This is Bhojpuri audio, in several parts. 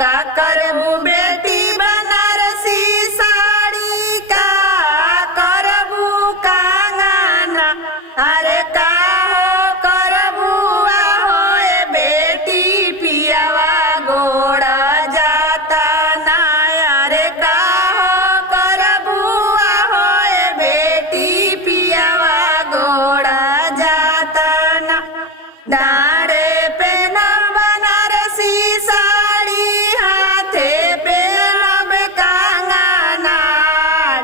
का करबू बेटी बनारसी साड़ी का करबू कंगना अरे का हो करबू हो ए बेटी पियावा गोड़ा जाता ना अरे का हो करबू हो ए बेटी पियावा गोड़ा जाता ना डाढ़े पे न बनारसी साड़ी हाथे पे नब कंगना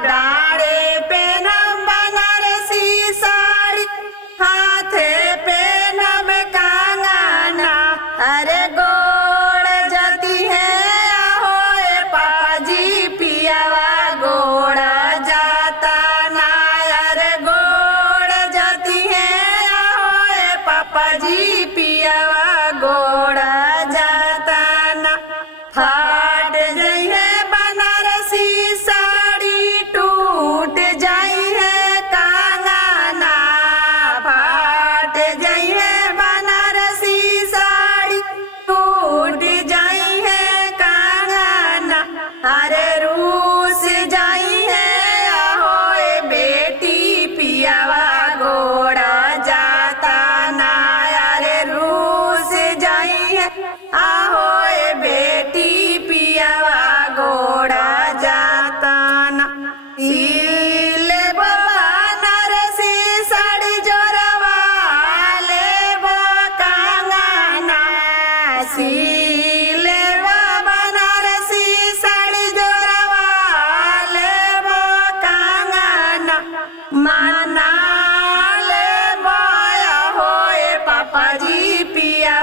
डाढ़े पे न बनारसी साड़ी हाथे पे नब कंगना अरे गोड़ जाती है हो ए पापा जी पियावा गोड़ा जाता ना अरे गोड़ जाती है हो ए पापा जी पियावा गोड़ा जाता ना फाट जाई है बनारसी साड़ी टूट जाई है कंगना फाट जाई है बनारसी साड़ी टूट जाई है कंगना अरे रूस जाई है हो ए बेटी पियावा गोड़ा जाता ना अरे रूस जाई है आहो ए बेटी पियावा गोड़ा जाता ना ले बनारसी साड़ी जोरवा ले कंगना ले बनारसी साड़ी जोरवा ले कंगना माना ले हो ए पापा जी पिया